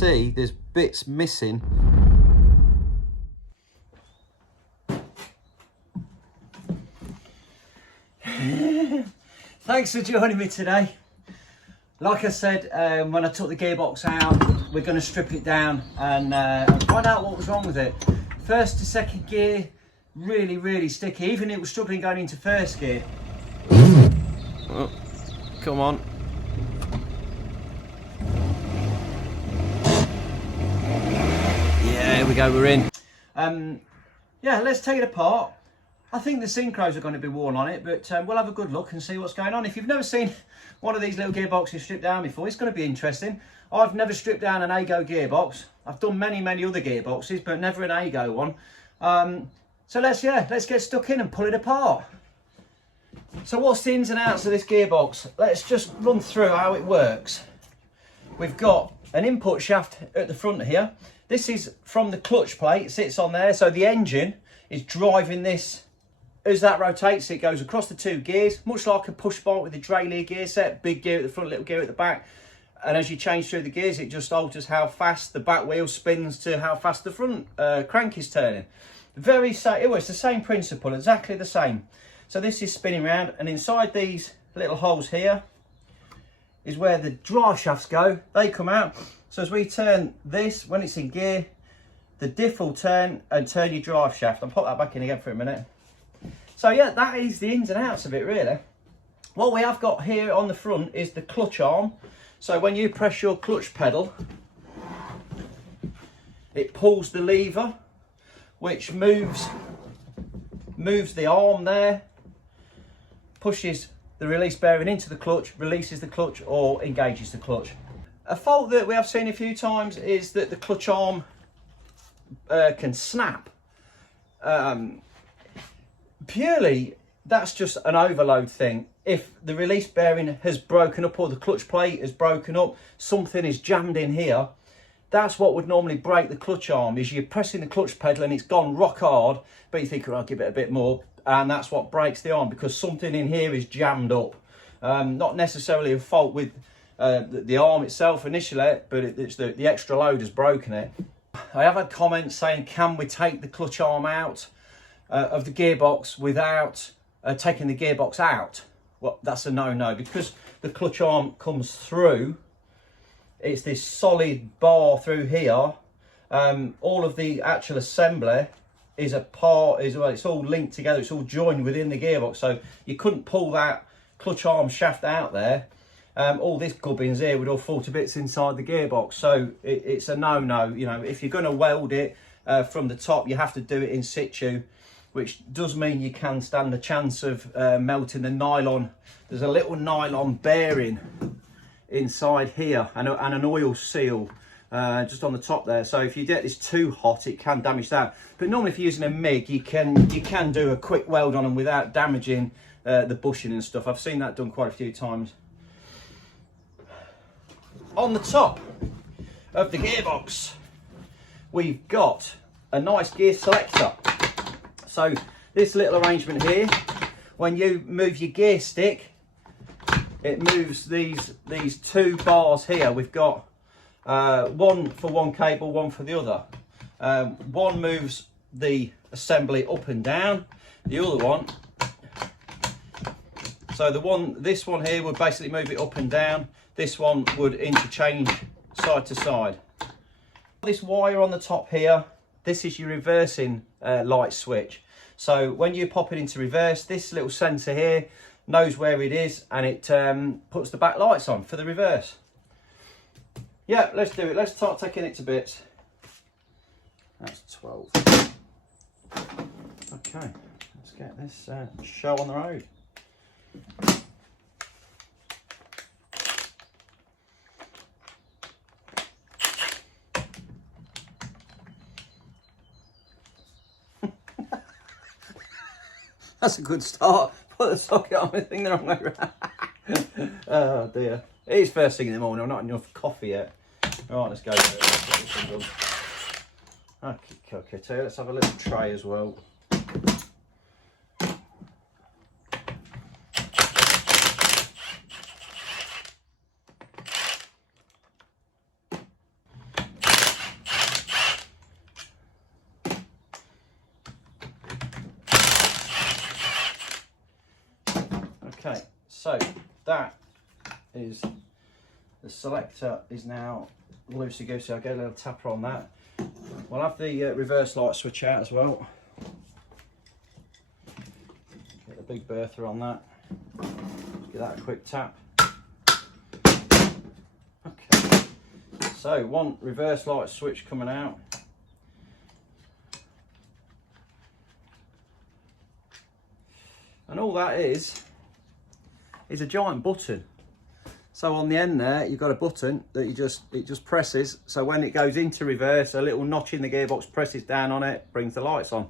see there's bits missing. Thanks for joining me today. Like I said, when I took the gearbox out, we're going to strip it down and find out what was wrong with it. First to second gear, really sticky. Even it was struggling going into first gear. Oh, come on. Yeah, here we go, we're in. Yeah, let's take it apart. I think the synchros are going to be worn on it, but we'll have a good look and see what's going on. If you've never seen one of these little gearboxes stripped down before, it's going to be interesting. I've never stripped down an Aygo gearbox. I've done many other gearboxes, but never an Aygo one. So let's get stuck in and pull it apart. So what's the ins and outs of this gearbox? Let's just run through how it works. We've got an input shaft at the front here. This is from the clutch plate, it sits on there, so the engine is driving this. As that rotates, it goes across the two gears, much like a push bike with a derailleur gear set, big gear at the front, little gear at the back. And as you change through the gears, it just alters how fast the back wheel spins to how fast the front crank is turning. It's the same principle, exactly the same. So this is spinning around, and inside these little holes here is where the drive shafts go. They come out. So as we turn this, when it's in gear, the diff will turn and turn your drive shaft. I'll pop that back in again for a minute. So yeah, that is the ins and outs of it really. What we have got here on the front is the clutch arm. So when you press your clutch pedal, it pulls the lever, which moves the arm there, pushes the release bearing into the clutch, releases the clutch or engages the clutch. A fault that we have seen a few times is that the clutch arm can snap. Purely, that's just an overload thing. If the release bearing has broken up or the clutch plate has broken up, something is jammed in here, that's what would normally break the clutch arm, is you're pressing the clutch pedal and it's gone rock hard, but you think, oh, I'll give it a bit more, and that's what breaks the arm, because something in here is jammed up. Not necessarily a fault with the arm itself initially, but it's the extra load has broken it. I have had comments saying, can we take the clutch arm out of the gearbox without taking the gearbox out? Well, that's a no-no, because the clutch arm comes through. It's this solid bar through here. All of the actual assembly is it's all linked together. It's all joined within the gearbox, so you couldn't pull that clutch arm shaft out there. All this gubbins here would all fall to bits inside the gearbox, so it's a no-no. You know, if you're going to weld it from the top, you have to do it in situ, which does mean you can stand a chance of melting the nylon. There's a little nylon bearing inside here and an oil seal just on the top there. So if you get this too hot, it can damage that. But normally if you're using a MIG, you can do a quick weld on them without damaging the bushing and stuff. I've seen that done quite a few times. On the top of the gearbox, we've got a nice gear selector. So this little arrangement here, when you move your gear stick, it moves these two bars here. We've got one for one cable, one for the other. One moves the assembly up and down, the other one, so this one here would basically move it up and down. This one would interchange side to side. This wire on the top here, this is your reversing light switch. So when you pop it into reverse, this little sensor here knows where it is, and it puts the back lights on for the reverse. Yeah, let's do it. Let's start taking it to bits. That's 12. Okay, let's get this show on the road. That's a good start. Put the socket on the thing the wrong way around. Oh dear. It is first thing in the morning. I'm not had enough coffee yet. Alright, let's go. Okay, so let's have a little tray as well. so that is, the selector is now loosey-goosey. I'll get a little tapper on that. We'll have the reverse light switch out as well. Get the big bertha on that. Give that a quick tap. Okay, so one reverse light switch coming out. And all that is a giant button. So on the end there, you've got a button that it just presses. So when it goes into reverse, a little notch in the gearbox presses down on it, brings the lights on.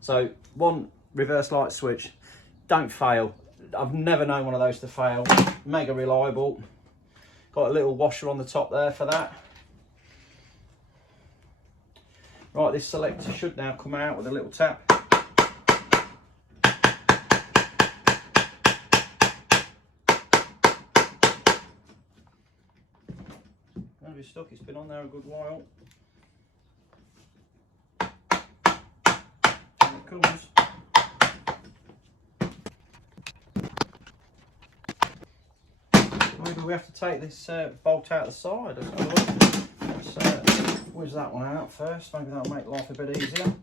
So one reverse light switch, don't fail. I've never known one of those to fail. Mega reliable. Got a little washer on the top there for that. Right, this selector should now come out with a little tap. Don't be stuck, it's been on there a good while. Here it comes. Maybe we have to take this bolt out the side. Let's whiz that one out first. Maybe that'll make life a bit easier.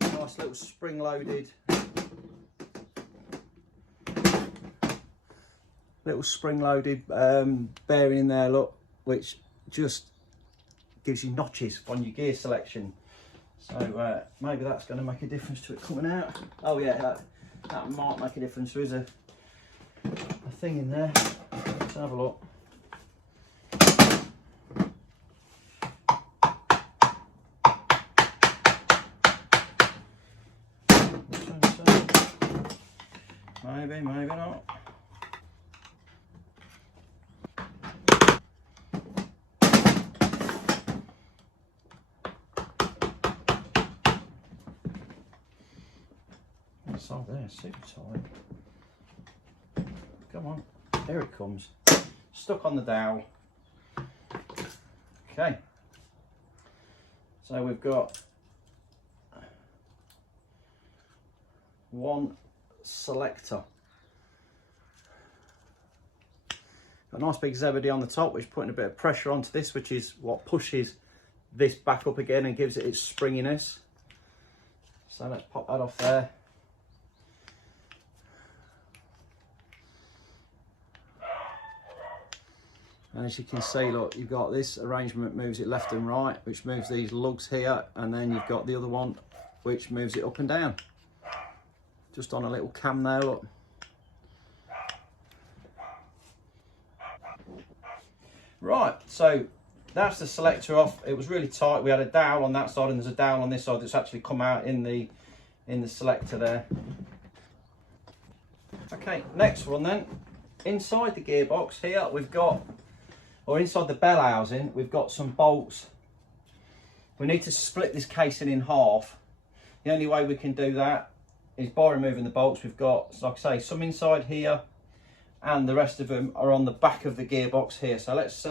Nice little spring-loaded bearing in there, look, which just gives you notches on your gear selection. So maybe that's going to make a difference to it coming out. Oh yeah, that might make a difference. There is a thing in there. Let's have a look. Maybe, maybe not. It's all there, super tight. Come on, here it comes. Stuck on the dowel. Okay. So we've got one selector. Got a nice big zebedee on the top, which is putting a bit of pressure onto this, which is what pushes this back up again and gives it its springiness. So let's pop that off there. And as you can see, look, you've got this arrangement moves it left and right, which moves these lugs here, and then you've got the other one which moves it up and down. Just on a little cam there, look. Right, so that's the selector off. It was really tight. We had a dowel on that side and there's a dowel on this side that's actually come out in the selector there. Okay, next one then. Inside the gearbox here we've got, or inside the bell housing, we've got some bolts. We need to split this casing in half. The only way we can do that is by removing the bolts. We've got, like I say, some inside here and the rest of them are on the back of the gearbox here. So let's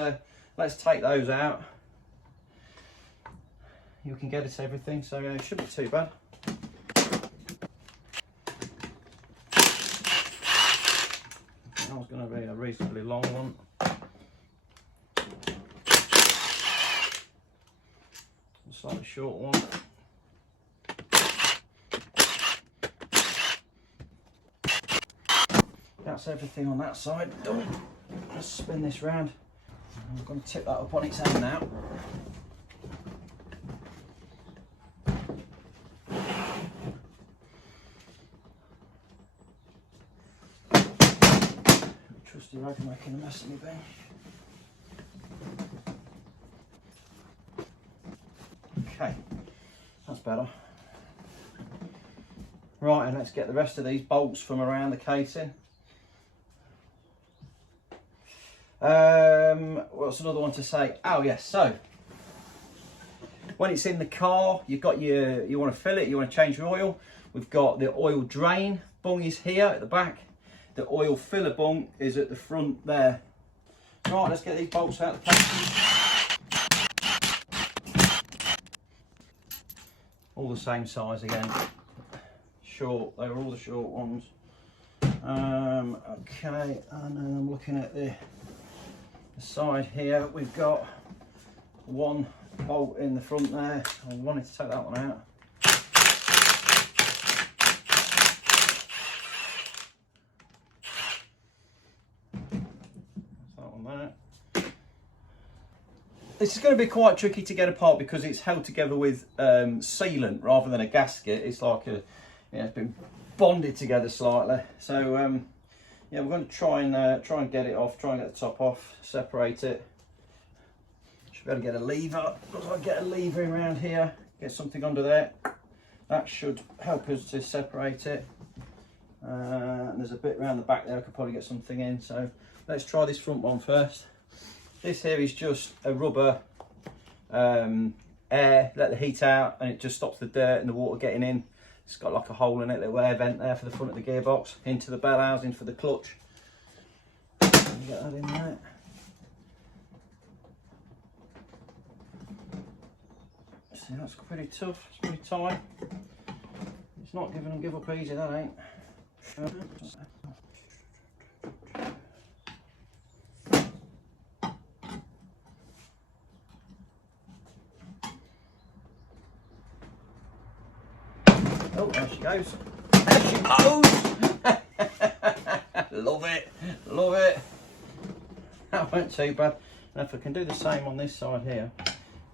take those out. You can get us everything, so it shouldn't be too bad. That was going to be a reasonably long one. A slightly short one. That's everything on that side done. Let's spin this round. I'm going to tip that up on its end now. Trusty rag making a mess of me bench. Okay, that's better. Right, and let's get the rest of these bolts from around the casing. What's another one to say? Oh yes, so when it's in the car, you've got you want to fill it, you want to change your oil. We've got the oil drain bung is here at the back. The oil filler bung is at the front there. Right, let's get these bolts out of the package. all the same size again. Short, they were all the short ones. Okay, and then I'm looking at the side here. We've got one bolt in the front there. I wanted to take that one out. This is going to be quite tricky to get apart because it's held together with sealant rather than a gasket. It's like it's been bonded together slightly. So yeah, we're going to try and get it off. Try and get the top off, separate it. Should be able to get a lever. Looks like get a lever around here. Get something under there. That should help us to separate it. And there's a bit around the back there. I could probably get something in. So let's try this front one first. This here is just a rubber air, let the heat out, and it just stops the dirt and the water getting in. It's got like a hole in it, little air vent there for the front of the gearbox, into the bell housing for the clutch. Get that in there. See, that's pretty tough, it's pretty tight. It's not giving them give up easy, that ain't. Oh, there she goes. There she goes! Love it, love it. That went too bad. Now if I can do the same on this side here,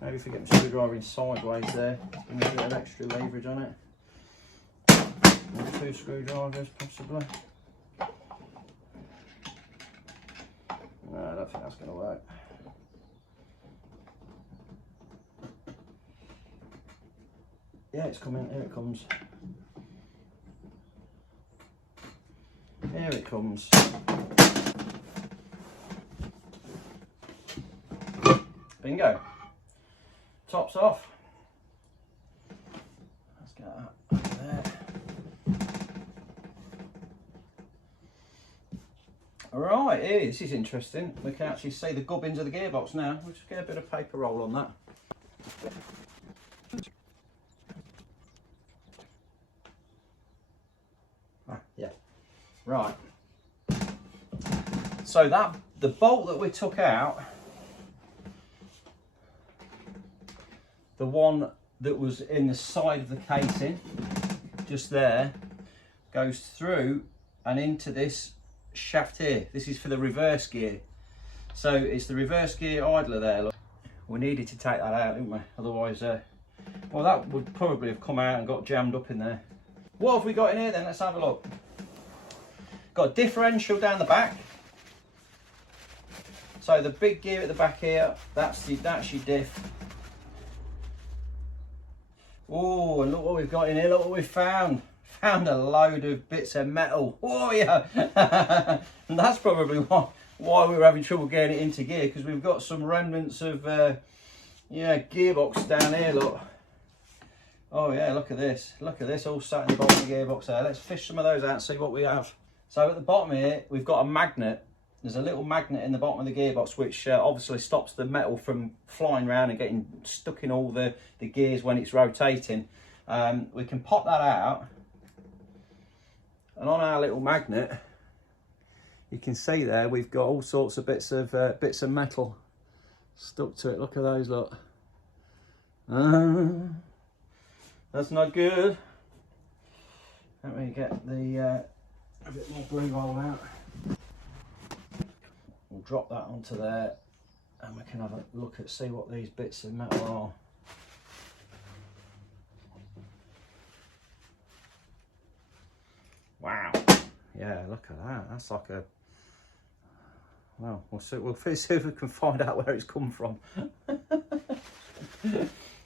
maybe if we get my screwdriver in sideways there, it's going to get an extra leverage on it. Maybe 2 screwdrivers possibly. No, I don't think that's going to work. Yeah, it's coming, here it comes. Here it comes. Bingo. Top's off. Let's get that over there. Alright, here, this is interesting. We can actually see the gubbins of the gearbox now. We'll just get a bit of paper roll on that. Yeah, right. So that the bolt that we took out, the one that was in the side of the casing, just there, goes through and into this shaft here. This is for the reverse gear. So it's the reverse gear idler there. Look. We needed to take that out, didn't we? Otherwise, well, that would probably have come out and got jammed up in there. What have we got in here then? Let's have a look. Got a differential down the back. So the big gear at the back here, that's your diff. Oh, and look what we've got in here. Look what we've found. Found a load of bits of metal. Oh yeah. And that's probably why we were having trouble getting it into gear, because we've got some remnants of yeah, gearbox down here. Look. Oh yeah, look at this. Look at this, all sat in the bottom of the gearbox there. Let's fish some of those out and see what we have. So at the bottom here, we've got a magnet. There's a little magnet in the bottom of the gearbox which obviously stops the metal from flying around and getting stuck in all the gears when it's rotating. We can pop that out, and on our little magnet, you can see there we've got all sorts of bits of metal stuck to it. Look at those, look. That's not good. Let me get the a bit more blue roll out. We'll drop that onto there, and we can have a look at see what these bits of metal are. Wow. Yeah, look at that. That's like a. Well, we'll see if we can find out where it's come from.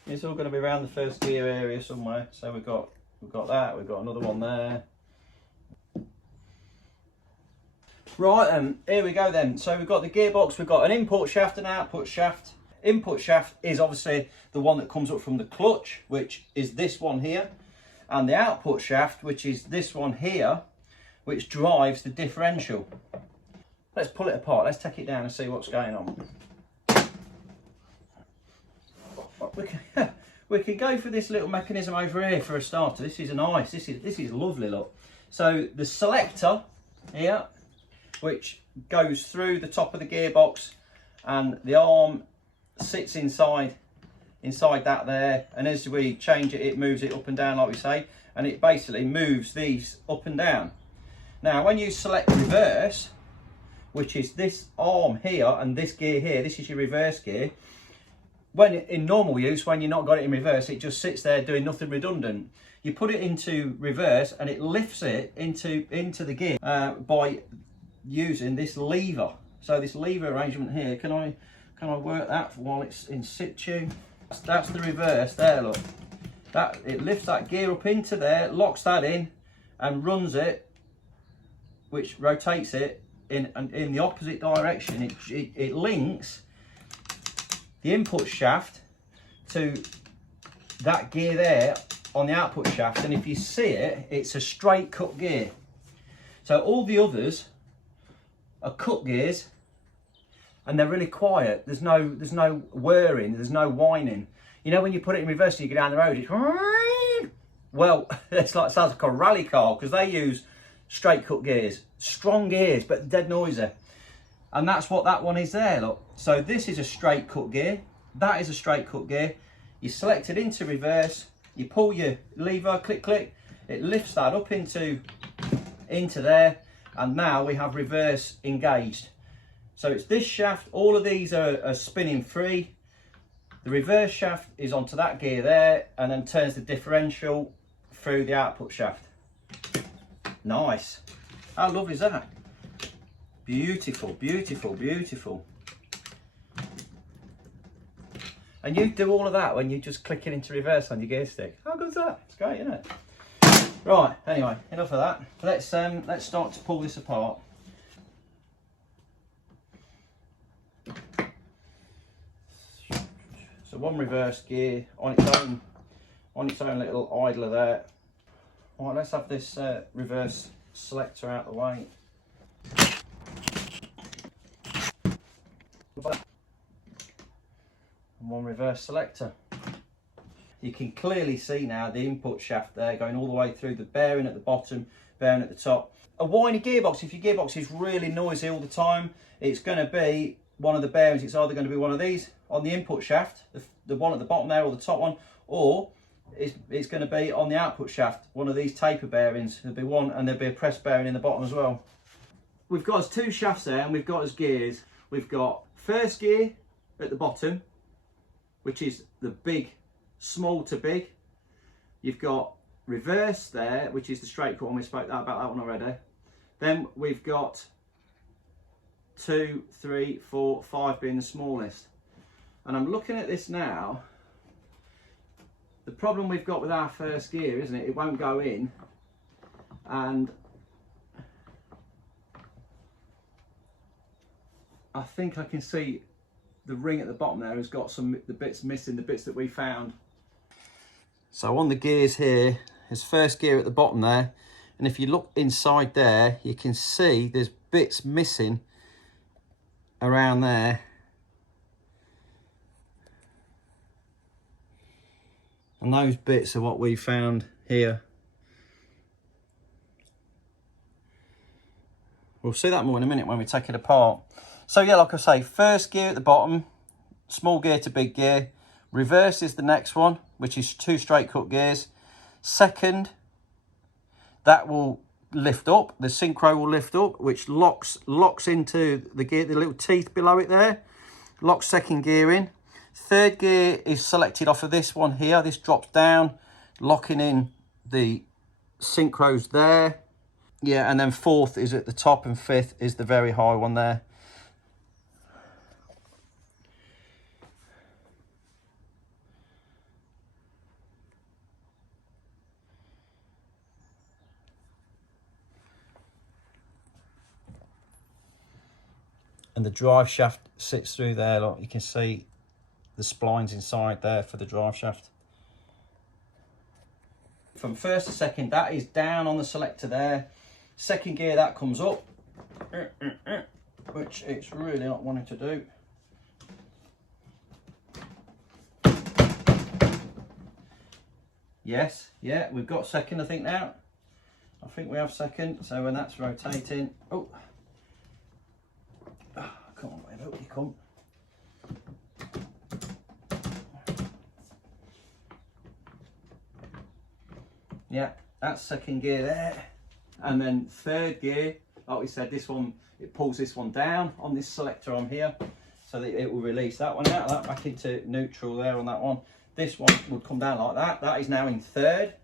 It's all going to be around the first gear area somewhere. So we've got that. We've got another one there. Right then, here we go then. So we've got the gearbox, we've got an input shaft and output shaft. Input shaft is obviously the one that comes up from the clutch, which is this one here. And the output shaft, which is this one here, which drives the differential. Let's pull it apart, let's take it down and see what's going on. We can go for this little mechanism over here for a starter. This is nice. This is lovely, look. So the selector here, which goes through the top of the gearbox, and the arm sits inside that there, and as we change it, it moves it up and down like we say, and it basically moves these up and down. Now when you select reverse, which is this arm here and this gear here, this is your reverse gear. When in normal use, when you're not got it in reverse, it just sits there doing nothing redundant. You put it into reverse and it lifts it into the gear by using this lever. So this lever arrangement here, can I work that while it's in situ? That's the reverse there, look. That it lifts that gear up into there, locks that in and runs it, which rotates it in the opposite direction. It links the input shaft to that gear there on the output shaft, and if you see it, it's a straight cut gear. So all the others are cut gears and they're really quiet. There's no whirring, there's no whining. You know when you put it in reverse and you go down the road, it's well, it's like, sounds like a rally car, because they use straight cut gears, strong gears, but dead noisy. And that's what that one is there, look. So this is a straight cut gear, that is a straight cut gear. You select it into reverse, you pull your lever, click, click, it lifts that up into there, and now we have reverse engaged. So it's this shaft, all of these are spinning free. The reverse shaft is onto that gear there, and then turns the differential through the output shaft. Nice. How lovely is that? Beautiful, beautiful, beautiful. And you do all of that when you just click it into reverse on your gear stick. How good is that? It's great, isn't it? Right, anyway, enough of that. Let's start to pull this apart. So one reverse gear on its own little idler there. Right, let's have this reverse selector out of the way. And one reverse selector. You can clearly see now the input shaft there going all the way through, the bearing at the bottom, bearing at the top. A whiny gearbox, if your gearbox is really noisy all the time, it's going to be one of the bearings. It's either going to be one of these on the input shaft, the one at the bottom there, or the top one, or it's going to be on the output shaft, one of these taper bearings. There'll be one, and there'll be a press bearing in the bottom as well. We've got us two shafts there, and we've got us gears. We've got first gear at the bottom, which is the big, small to big. You've got reverse there, which is the straight cut one. We spoke about that one already. Then we've got 2, 3, 4, 5 being the smallest. And I'm looking at this now. The problem we've got with our first gear, isn't it? It won't go in, and I think I can see the ring at the bottom there has got the bits missing, the bits that we found. So on the gears here, there's first gear at the bottom there, and if you look inside there, you can see there's bits missing around there. And those bits are what we found here. We'll see that more in a minute when we take it apart. So yeah, like I say, first gear at the bottom, small gear to big gear. Reverse is the next one, which is 2 straight cut gears. Second, that will lift up, the synchro will lift up, which locks into the gear, the little teeth below it there, locks second gear in. Third gear is selected off of this one here. This drops down, locking in the synchros there. Yeah, and then fourth is at the top, and fifth is the very high one there. And the drive shaft sits through there. Look, you can see the splines inside there for the drive shaft. From first to second, that is down on the selector there. Second gear, that comes up, which it's really not wanting to do. Yes, yeah, we've got second, I think now. I think we have second. So when that's rotating, oh, come on, wait up, you come. Yeah, that's second gear there. And then third gear, like we said, this one, it pulls this one down on this selector on here, so that it will release that one out of that back into neutral there on that one. This one would come down like that. That is now in third,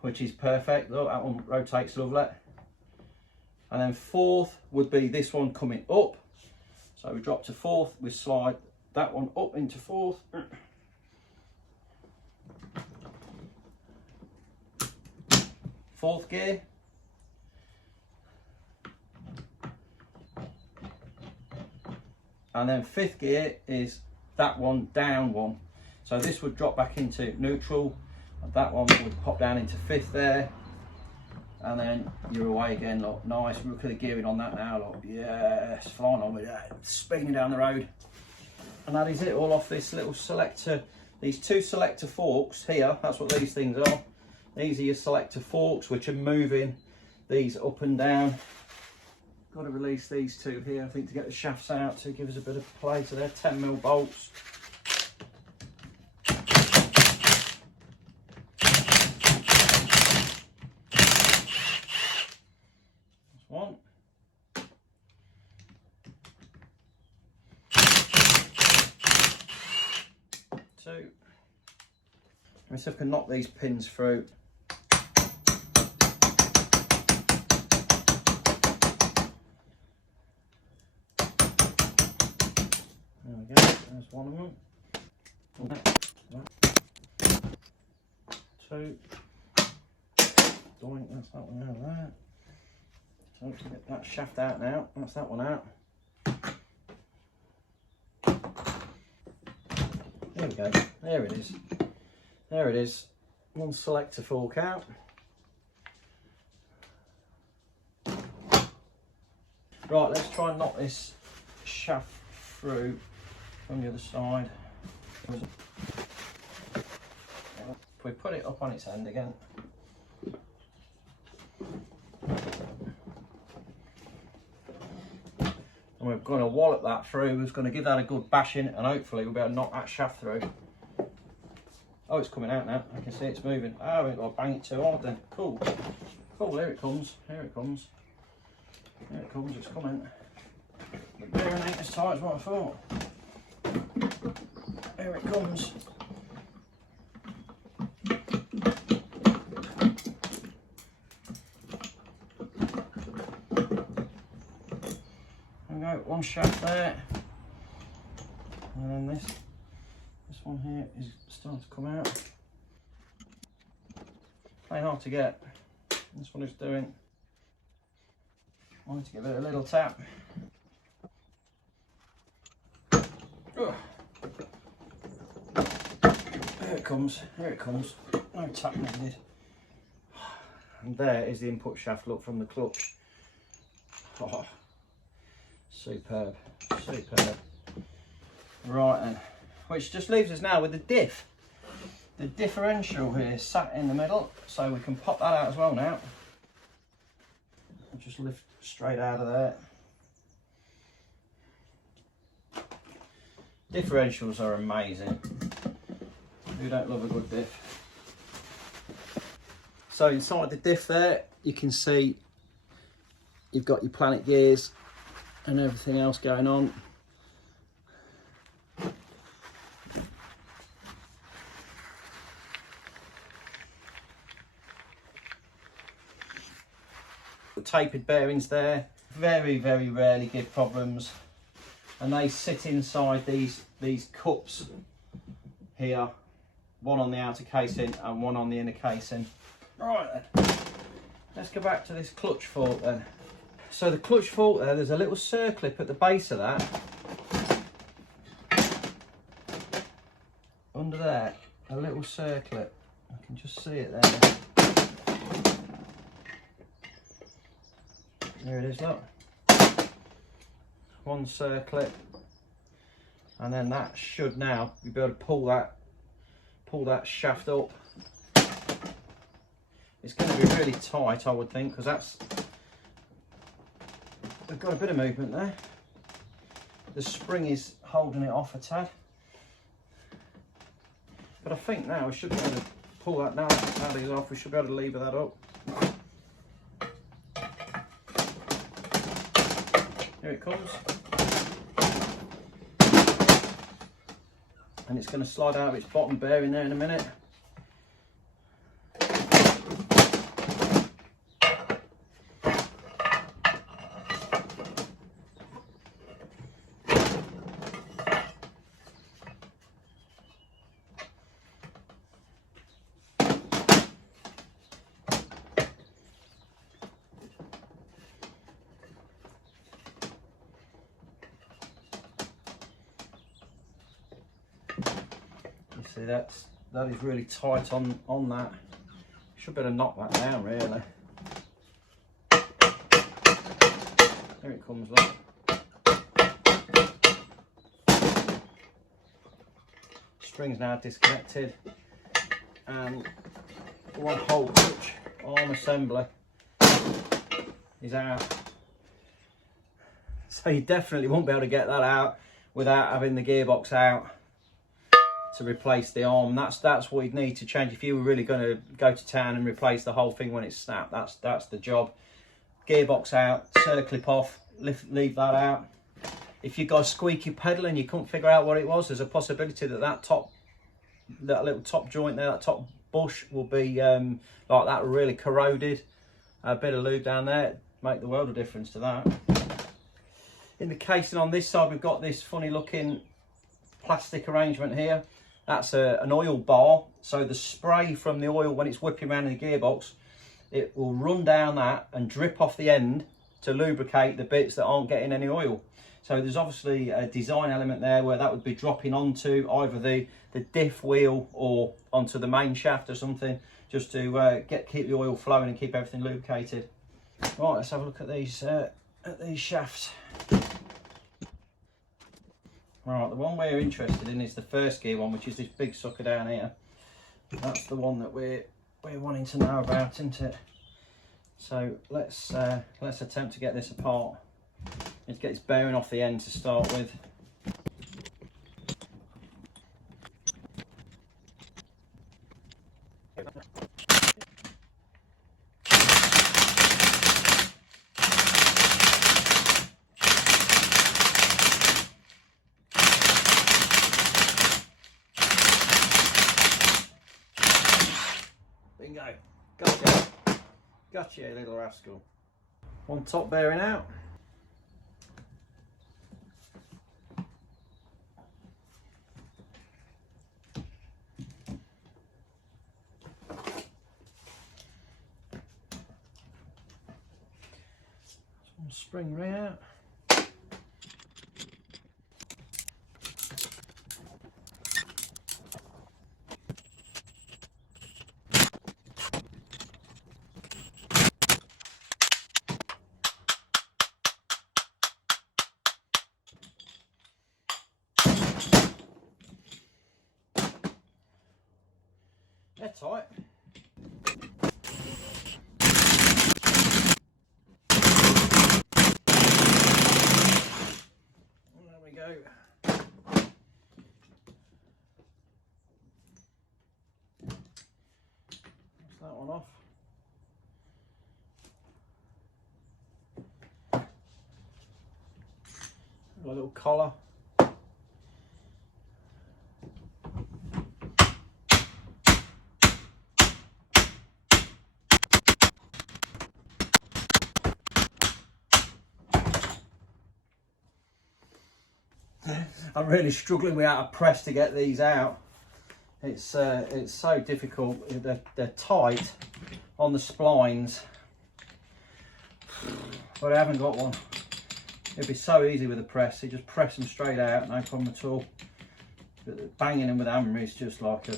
which is perfect. Look, that one rotates lovely. And then fourth would be this one coming up. So we drop to fourth, we slide that one up into fourth. Fourth gear. And then fifth gear is that one down one. So this would drop back into neutral, and that one would pop down into fifth there. And then you're away again, look, nice. Look at the gearing on that now, look, yes, flying on with that, speeding down the road. And that is it, all off this little selector, these two selector forks here, that's what these things are. These are your selector forks, which are moving these up and down. Got to release these two here, I think, to get the shafts out to give us a bit of play. So they're 10mm bolts. That's one. Two. Let me see if I can knock these pins through. There we go, there's one of them. Two. Doink, that's that one out of that. So let's get that shaft out now. That's that one out. There we go, there it is. There it is. One selector fork out. Right, let's try and knock this shaft through from the other side. If we put it up on its end again. And we're going to wallop that through. We're going to give that a good bashing, and hopefully we'll be able to knock that shaft through. Oh, it's coming out now. I can see it's moving. Oh, we've got to bang it too hard then. Cool. Cool, here it comes. Here it comes. Here it comes, it's coming. The bearing ain't as tight as what I thought. Here it comes. There we go, one shaft there. And then this one here is starting to come out. Playing hard to get. This one is doing. I want to give it a little tap. Ugh. Here it comes, here it comes. No tap needed. And there is the input shaft, look, from the clutch. Oh, superb, superb. Right then, which just leaves us now with the diff. The differential here sat in the middle, so we can pop that out as well now. I'll just lift straight out of there. Differentials are amazing. Who don't love a good diff? So inside the diff there, you can see you've got your planet gears and everything else going on. The tapered bearings there, very, very rarely give problems. And they sit inside these cups here, one on the outer casing and one on the inner casing. Right then, let's go back to this clutch fork then. So the clutch fork there's a little circlip at the base of that. Under there, a little circlip. I can just see it there. There it is, look. One circlip. And then that should now be able to pull that pull that shaft up. It's going to be really tight, I would think, because we've got a bit of movement there. The spring is holding it off a tad. But I think now we should be able to pull that now that is off. We should be able to lever that up. Here it comes. And it's going to slide out of its bottom bearing there in a minute. See, that is really tight on that. Should be able to knock that down really. There it comes, look. String's now disconnected, and one whole clutch arm assembly is out. So you definitely won't be able to get that out without having the gearbox out to replace the arm. That's what you'd need to change if you were really going to go to town and replace the whole thing when it's snapped. That's the job. Gearbox out, circlip off, leave that out. If you got a squeaky pedal and you couldn't figure out what it was, there's a possibility that that little top joint there, that top bush will be like that, really corroded. A bit of lube down there make the world of difference to that. In the casing on this side, we've got this funny looking plastic arrangement here. That's an oil bar, so the spray from the oil, when it's whipping around in the gearbox, it will run down that and drip off the end to lubricate the bits that aren't getting any oil. So there's obviously a design element there where that would be dropping onto either the diff wheel or onto the main shaft or something, just to keep the oil flowing and keep everything lubricated. Right, let's have a look at these shafts. Right, the one we're interested in is the first gear one, which is this big sucker down here. That's the one that we're wanting to know about, isn't it? So let's attempt to get this apart. Let's get its bearing off the end to start with. Bingo. Gotcha. Gotcha, you little rascal. One top bearing out. One spring ring out. They're tight. There we go. That's that one off. A little collar. I'm really struggling without a press to get these out. It's so difficult. They're tight on the splines, but I haven't got one. It'd be so easy with a press. You just press them straight out, no problem at all. But banging them with a hammer is just like a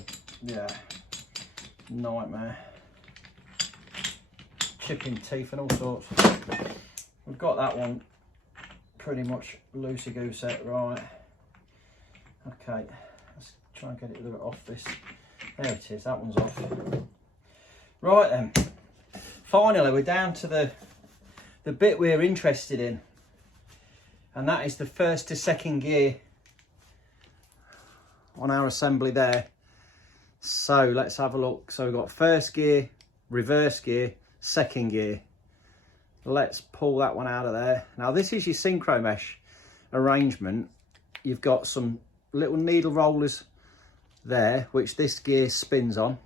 nightmare. Chipping teeth and all sorts. We've got that one pretty much loosey-goosey, right? Okay, let's try and get it off this There it is, that one's off. Right then, finally we're down to the bit we're interested in, and that is the first to second gear on our assembly there. So let's have a look. So we've got first gear, reverse gear, second gear. Let's pull that one out of there. Now this is your synchro mesh arrangement. You've got some little needle rollers there, which this gear spins on.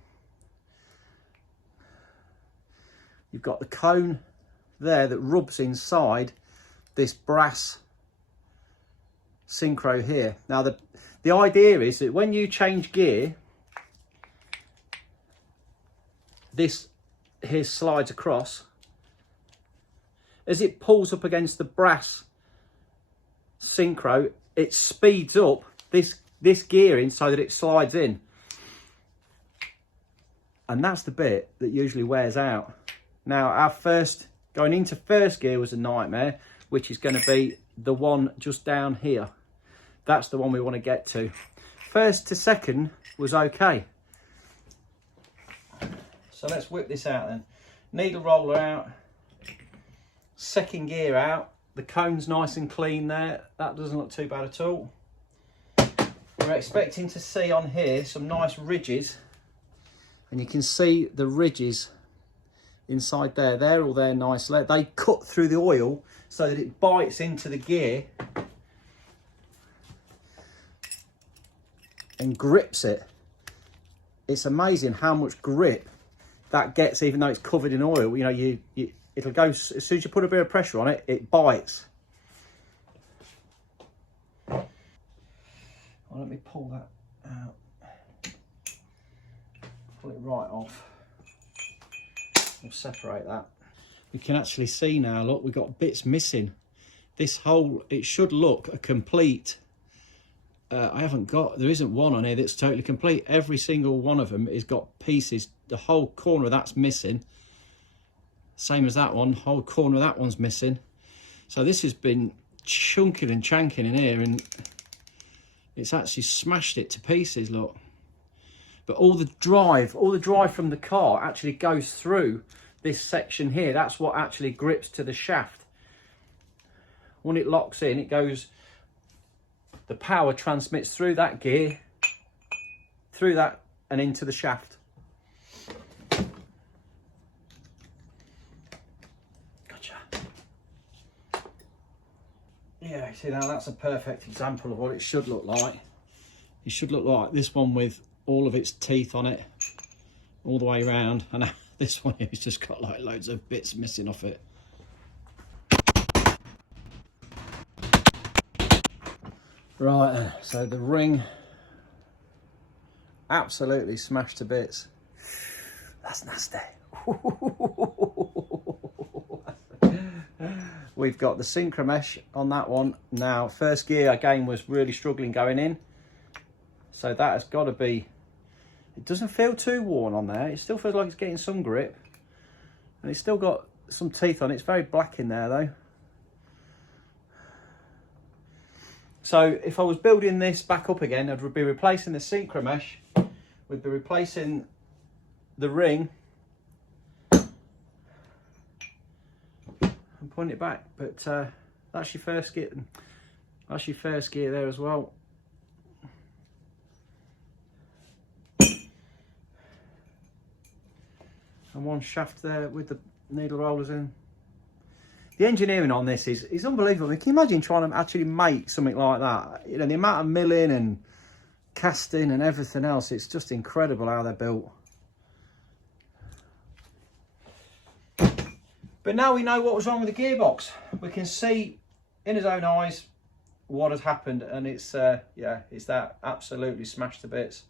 You've got the cone there that rubs inside this brass synchro here. Now the idea is that when you change gear, this here slides across. As it pulls up against the brass synchro, it speeds up this gearing so that it slides in. And that's the bit that usually wears out. Now our going into first gear was a nightmare, which is going to be the one just down here. That's the one we want to get to. First to second was okay. So let's whip this out then. Needle roller out, second gear out. The cone's nice and clean there. That doesn't look too bad at all. We're expecting to see on here some nice ridges, and you can see the ridges inside there. They're all there nicely. They cut through the oil so that it bites into the gear and grips it. It's amazing how much grip that gets, even though it's covered in oil. You know, it'll go, as soon as you put a bit of pressure on it, it bites. Well, let me pull that out. Pull it right off. We'll separate that. We can actually see now, look, we've got bits missing. This whole, it should look a complete, there isn't one on here that's totally complete. Every single one of them has got pieces. The whole corner of that's missing. Same as that one, whole corner of that one's missing. So this has been chunking and chanking in here, and it's actually smashed it to pieces, look. But all the drive from the car actually goes through this section here. That's what actually grips to the shaft. When it locks in, it goes, the power transmits through that gear, through that and into the shaft. Gotcha. Yeah, see now that's a perfect example of what it should look like. It should look like this one with all of its teeth on it all the way around, and this one has just got like loads of bits missing off it. Right, so the ring absolutely smashed to bits. That's nasty. We've got the synchro mesh on that one. Now first gear again was really struggling going in, so that has got to be, it doesn't feel too worn on there. It still feels like it's getting some grip, and it's still got some teeth on it. It's very black in there though. So if I was building this back up again, I'd be replacing the synchro mesh, we'd be replacing the ring and putting it back. But that's your first gear. That's your first gear there as well. And one shaft there with the needle rollers in. The engineering on this is unbelievable. I mean, can you imagine trying to actually make something like that? You know, the amount of milling and casting and everything else, it's just incredible how they're built. But now we know what was wrong with the gearbox. We can see in his own eyes what has happened, and it's yeah, it's that absolutely smashed to bits.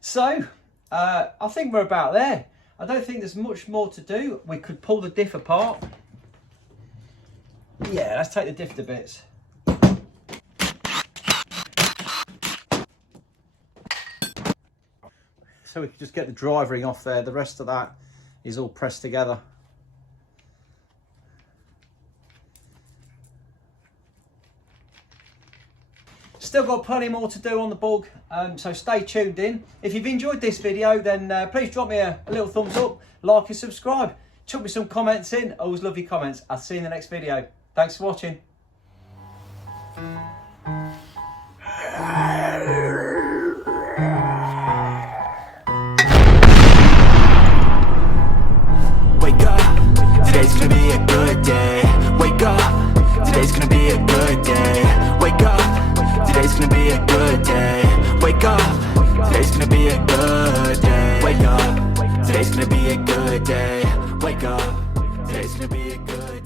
So I think we're about there. I don't think there's much more to do. We could pull the diff apart. Yeah, let's take the diff to bits. So we can just get the drive ring off there. The rest of that is all pressed together. Still got plenty more to do on the bug, so stay tuned in. If you've enjoyed this video, then please drop me a little thumbs up, like and subscribe. Chuck me some comments in. I always love your comments. I'll see you in the next video. Thanks for watching. Wake up, today's gonna be a good day. Wake up, today's gonna be a good day. Wake up, today's gonna be a good day. Wake up, today's gonna be a good day. Wake up, today's gonna be a good day. Wake up, today's gonna be a good day.